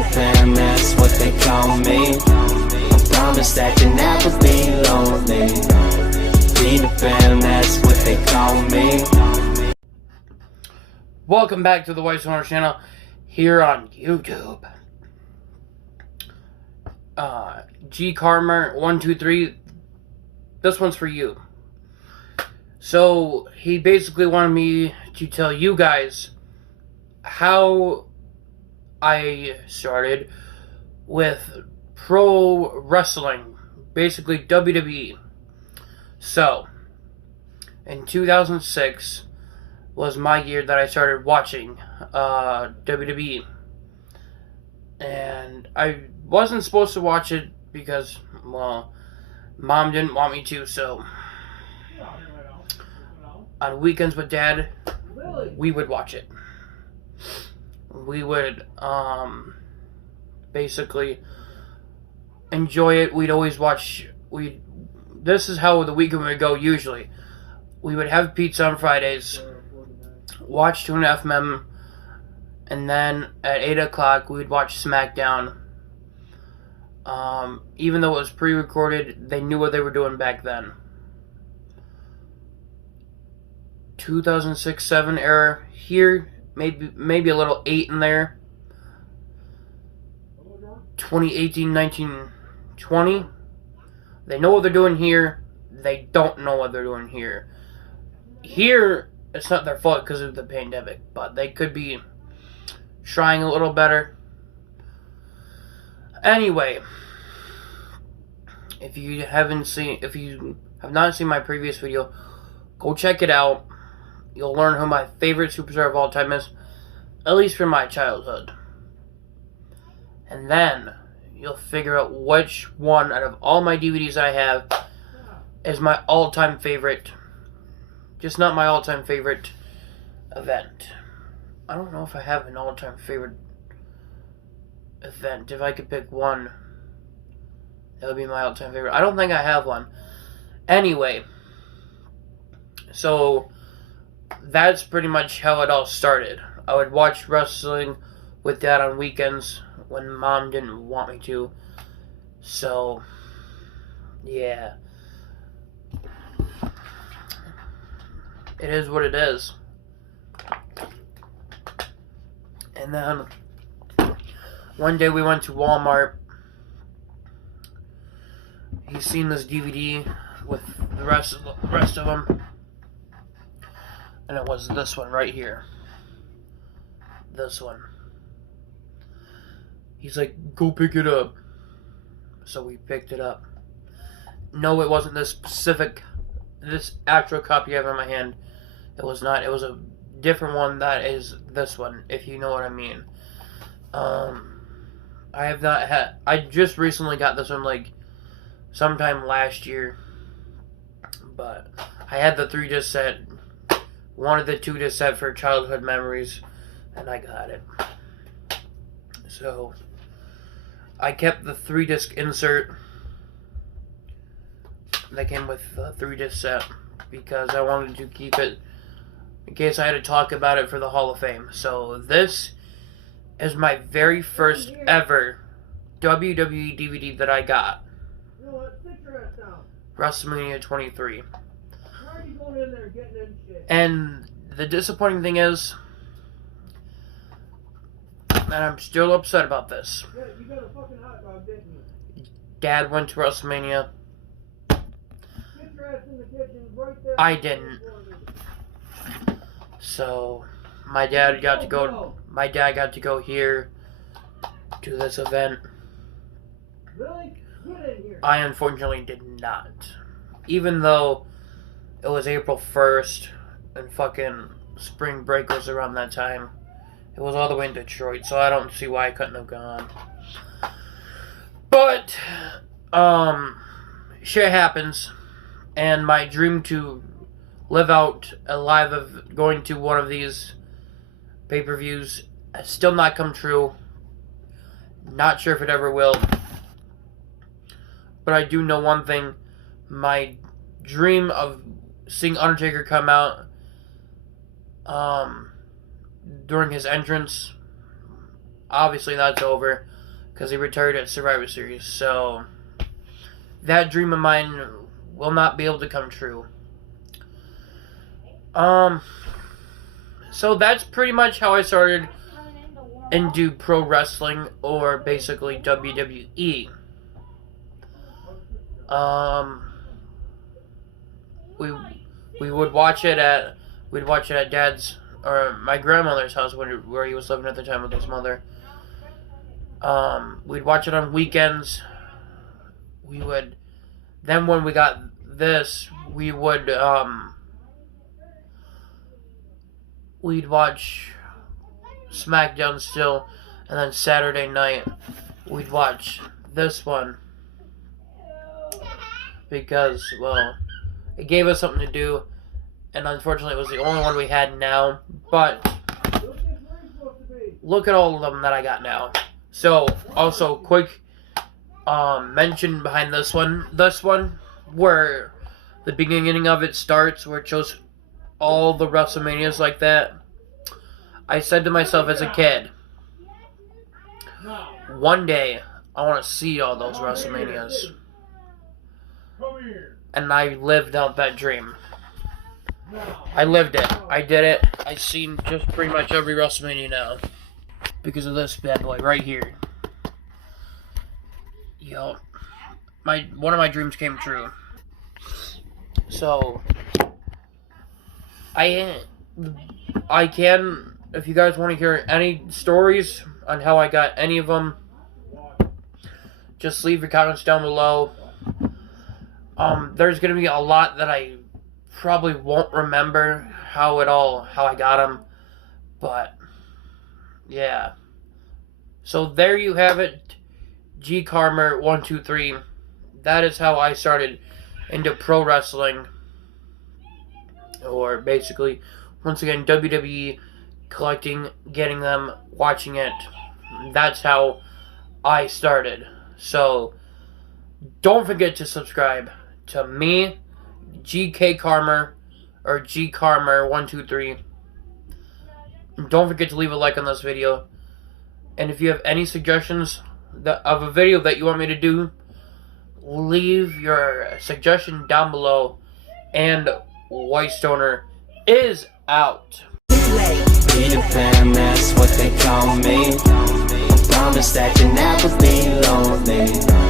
Peter Pan, that's what they call me. I promise that you'll never be lonely. Peter Pan, that's what they call me. Welcome back to the White Swanner channel here on YouTube. G Karmer 123. This one's for you. So he basically wanted me to tell you guys how I started with pro wrestling, basically WWE. So in 2006 was my year that I started watching WWE, and I wasn't supposed to watch it because, well, Mom didn't want me to, so on weekends with Dad, we would watch it. We would basically enjoy it. We'd always watch. This is how the weekend would go usually. We would have pizza on Fridays, watch 2.5 Men, and then at 8 o'clock we'd watch SmackDown. Even though it was pre-recorded, they knew what they were doing back then. 2006-07 era here, maybe a little 8 in there. 2018, 19, 20. They know what they're doing here. They don't know what they're doing here. Here, it's not their fault because of the pandemic, but they could be trying a little better. Anyway, if you have not seen my previous video, go check it out. You'll learn who my favorite superstar of all time is, at least from my childhood. And then you'll figure out which one out of all my DVDs I have is my all-time favorite. Just not my all-time favorite event. I don't know if I have an all-time favorite event. If I could pick one, that would be my all-time favorite. I don't think I have one. Anyway, so that's pretty much how it all started. I would watch wrestling with Dad on weekends when Mom didn't want me to. So, yeah. It is what it is. And then one day we went to Walmart. He's seen this DVD with the rest of them. And it was this one right here. This one. He's like, go pick it up. So we picked it up. No, it wasn't this actual copy I have in my hand. It was not. It was a different one that is this one, if you know what I mean. I have not had. I just recently got this one, like, sometime last year. But I had the 3-disc set. Wanted the 2-disc set for childhood memories, and I got it. So I kept the 3-disc insert that came with the 3-disc set because I wanted to keep it in case I had to talk about it for the Hall of Fame. So this is my very first ever WWE DVD that I got. WrestleMania 23. And the disappointing thing is, and I'm still upset about this. Yeah, you got a fucking hot dog, didn't you? Dad went to WrestleMania. Get your ass in the kitchen right there. I didn't. So my dad got to go. My dad got to go here to this event. Really? Get in here. I unfortunately did not. Even though it was April 1st and fucking spring break was around that time. It was all the way in Detroit, so I don't see why I couldn't have gone. But, shit happens. And my dream to live out a life of going to one of these pay-per-views has still not come true. Not sure if it ever will. But I do know one thing. My dream of seeing Undertaker come out during his entrance obviously that's over because he retired at Survivor Series. So that dream of mine will not be able to come true. So that's pretty much how I started into pro wrestling, or basically WWE. We would watch it at Dad's or my grandmother's house where he was living at the time with his mother. We'd watch it on weekends. Then when we got this, we'd watch SmackDown still, and then Saturday night we'd watch this one because, well, it gave us something to do, and unfortunately it was the only one we had now, but look at all of them that I got now. So, also, quick mention behind this one, where the beginning of it starts, where it shows all the WrestleManias like that. I said to myself as a kid, one day I want to see all those WrestleManias. And I lived out that dream. I lived it. I did it. I've seen just pretty much every WrestleMania now because of this bad boy right here. Yo, one of my dreams came true. So I can, if you guys want to hear any stories on how I got any of them, just leave your comments down below. There's going to be a lot that I probably won't remember how I got them, but yeah. So there you have it, G Karmer 123. That is how I started into pro wrestling, or basically, once again, WWE, collecting, getting them, watching it. That's how I started. So don't forget to subscribe to me, GK Karmer, or G Karmer 123. Don't forget to leave a like on this video. And if you have any suggestions of a video that you want me to do, leave your suggestion down below. And White Stoner is out. Peter Pan, that's what they call me. I promise that you never be lonely.